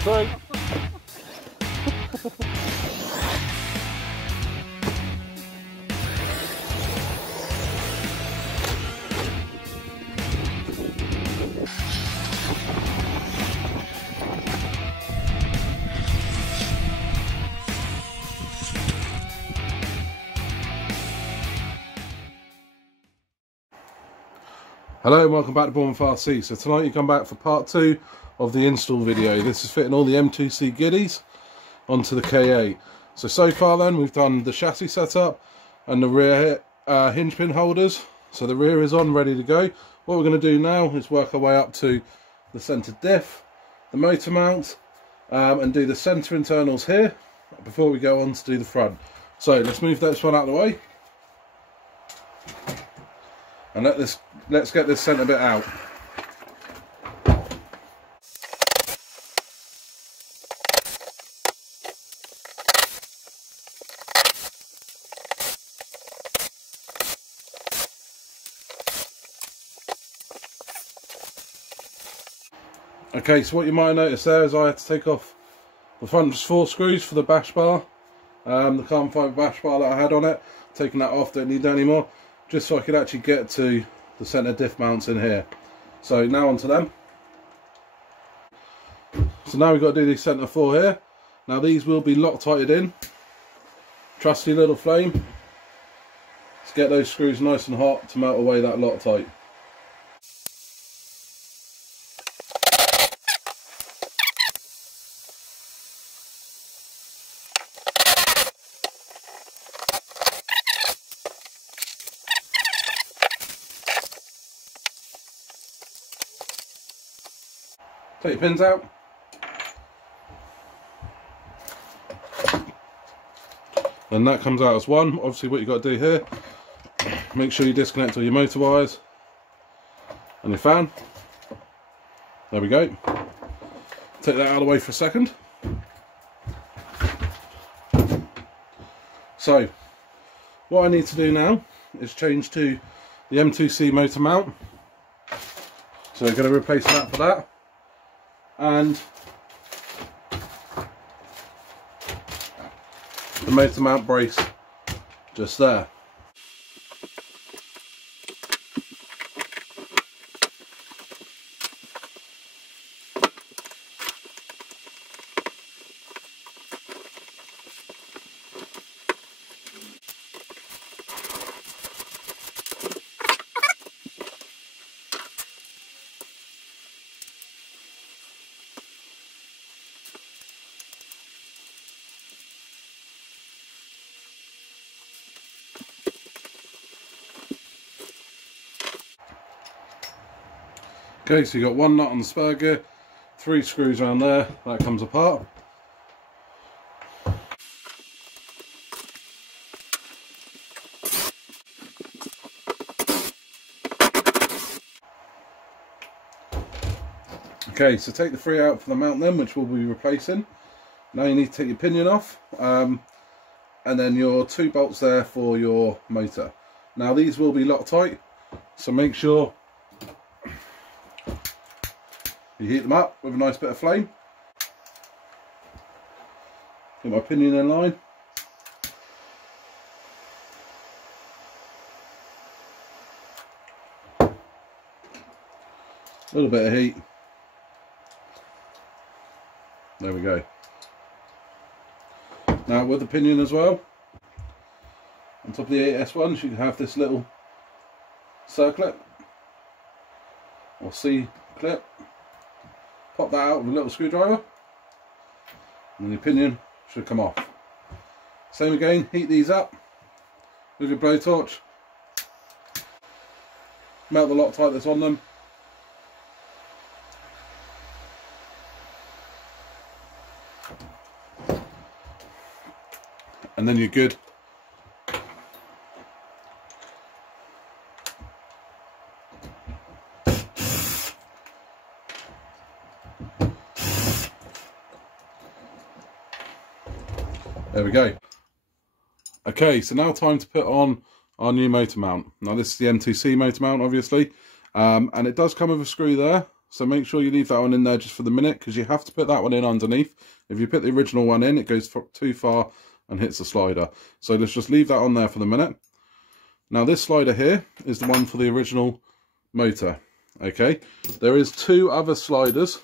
Sorry. Hello and welcome back to Bournemouth RC. So tonight you come back for part 2 of the install video. This is fitting all the M2C goodies onto the KA. So far then we've done the chassis setup and the rear hinge pin holders. So the rear is on, ready to go. What we're going to do now is work our way up to the centre diff, the motor mount, and do the centre internals here before we go on to do the front. So let's move this one out of the way. And let's get this centre bit out. Okay, so what you might have noticed there is I had to take off the front 4 screws for the bash bar, the carbon fibre bash bar that I had on it. Taking that off, don't need that anymore, just so I could actually get to the centre diff mounts in here. So now onto them. So now we've got to do these centre 4 here. Now these will be Loctited in. Trusty little flame. Let's get those screws nice and hot to melt away that Loctite. Take your pins out. And that comes out as one. Obviously what you've got to do here, make sure you disconnect all your motor wires and your fan. There we go. Take that out of the way for a second. So what I need to do now is change to the M2C motor mount. So we're going to replace that for that. And the motor mount brace just there. Okay, so you've got 1 nut on the spur gear, 3 screws around there, that comes apart. Okay, so take the 3 out for the mount then, which we'll be replacing. Now you need to take your pinion off, and then your 2 bolts there for your motor. Now these will be Loctite, so make sure you heat them up with a nice bit of flame. Get my pinion in line. A little bit of heat. There we go. Now with the pinion as well, on top of the AS1s you can have this little circlip or C clip. Pop that out with a little screwdriver and the pinion should come off. Same again, heat these up with your blowtorch, melt the Loctite that's on them, and then you're good. There we go. Okay, so now time to put on our new motor mount. Now this is the M2C motor mount, obviously, and it does come with a screw there, so make sure you leave that one in there just for the minute, because you have to put that one in underneath. If you put the original one in, it goes too far and hits the slider. So let's just leave that on there for the minute. Now this slider here is the one for the original motor. Okay, there is two other sliders,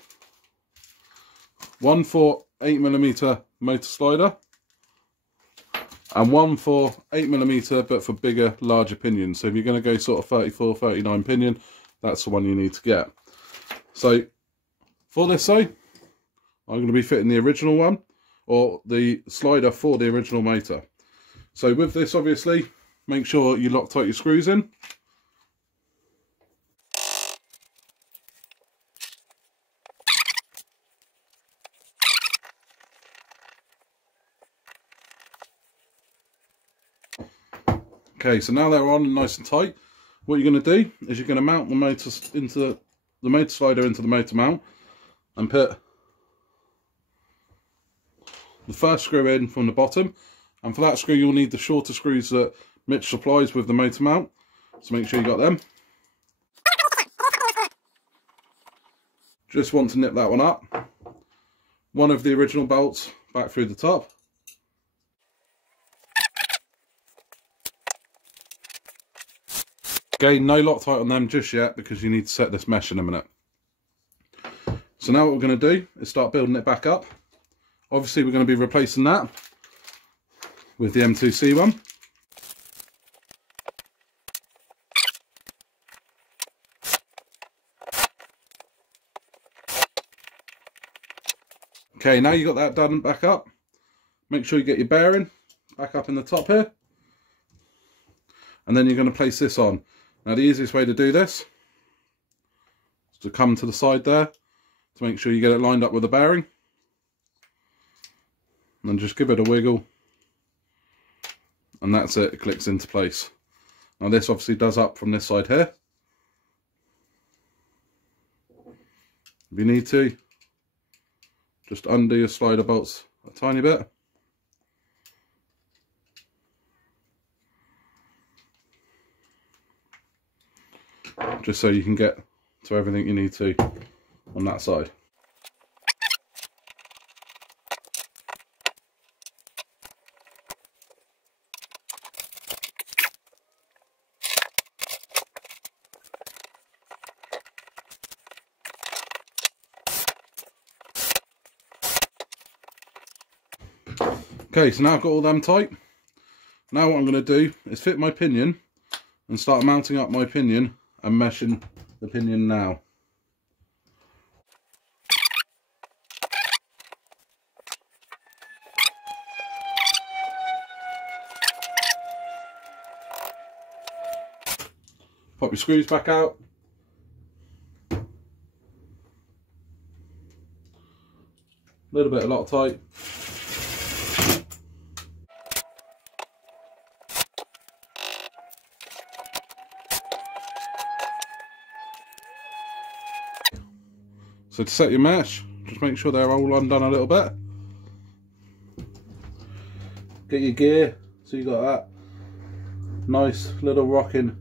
one for 8mm motor slider and one for 8mm but for bigger, larger pinions. So if you're going to go sort of 34, 39 pinion, that's the one you need to get. So for this side, I'm going to be fitting the original one, or the slider for the original motor. So with this, obviously, make sure you lock tight your screws in. Okay, so now they're on nice and tight. What you're going to do is you're going to mount the motor into the motor slider into the motor mount and put the first screw in from the bottom. And for that screw, you'll need the shorter screws that Mitch supplies with the motor mount. So make sure you got them. Just want to nip that one up. One of the original bolts back through the top. Again, no Loctite on them just yet, because you need to set this mesh in a minute. So now what we're going to do is start building it back up. Obviously we're going to be replacing that with the M2C one. Okay, now you got that done back up, make sure you get your bearing back up in the top here. And then you're going to place this on. Now the easiest way to do this is to come to the side there to make sure you get it lined up with the bearing. And then just give it a wiggle. And that's it, it clicks into place. Now this obviously does up from this side here. If you need to, just undo your slider bolts a tiny bit. Just so you can get to everything you need to on that side. Okay, so now I've got all them tight. Now what I'm going to do is fit my pinion and start mounting up my pinion and meshing the pinion now. Pop your screws back out. A little bit of Loctite. So to set your mesh, just make sure they're all undone a little bit. Get your gear, so you got that nice little rocking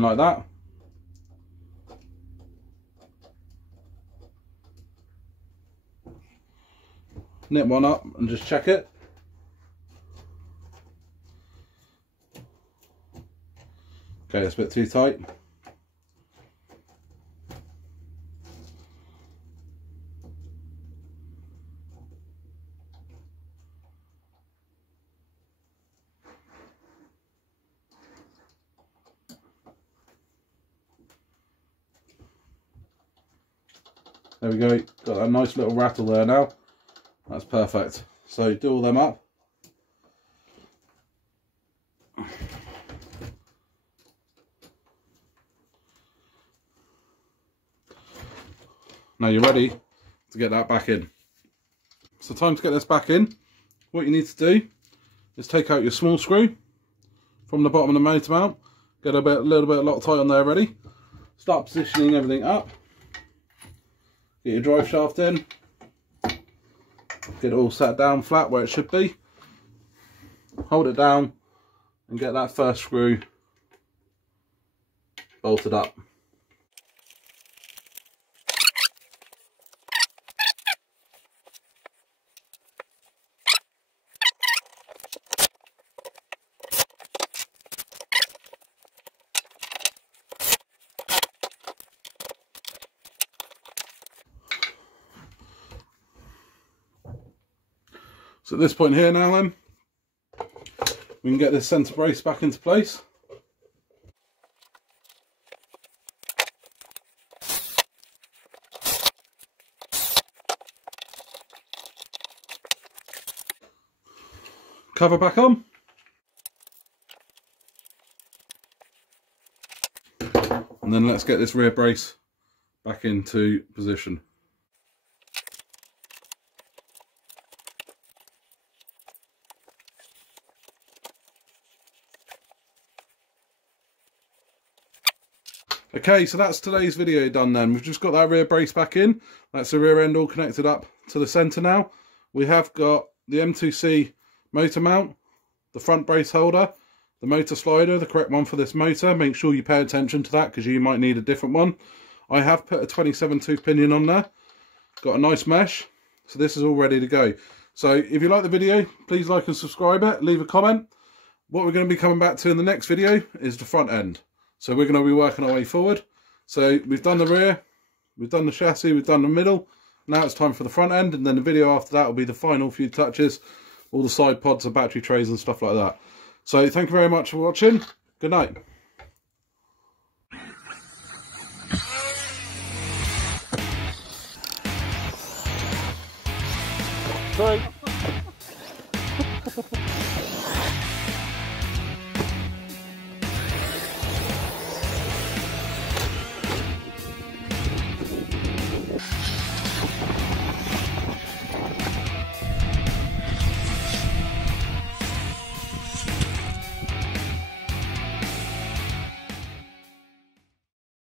like that. Nip one up and just check it. Okay, it's a bit too tight. There we go, got that nice little rattle there now. That's perfect. So do all them up. Now you're ready to get that back in. So time to get this back in. What you need to do is take out your small screw from the bottom of the motor mount. Get a little bit of Loctite on there ready. Start positioning everything up. Get your drive shaft in. Get get it all sat down flat where it should be. Hold it down and get that first screw bolted up. So at this point here now then, we can get this centre brace back into place. Cover back on. And then let's get this rear brace back into position. Okay, so that's today's video done then. We've just got that rear brace back in. That's the rear end all connected up to the centre now. We have got the M2C motor mount, the front brace holder, the motor slider, the correct one for this motor. Make sure you pay attention to that because you might need a different one. I have put a 27 tooth pinion on there. Got a nice mesh. So this is all ready to go. So if you like the video, please like and subscribe it. Leave a comment. What we're going to be coming back to in the next video is the front end. So we're going to be working our way forward. So we've done the rear, we've done the chassis, we've done the middle. Now it's time for the front end, and then the video after that will be the final few touches, all the side pods and battery trays and stuff like that. So thank you very much for watching. Good night. Sorry.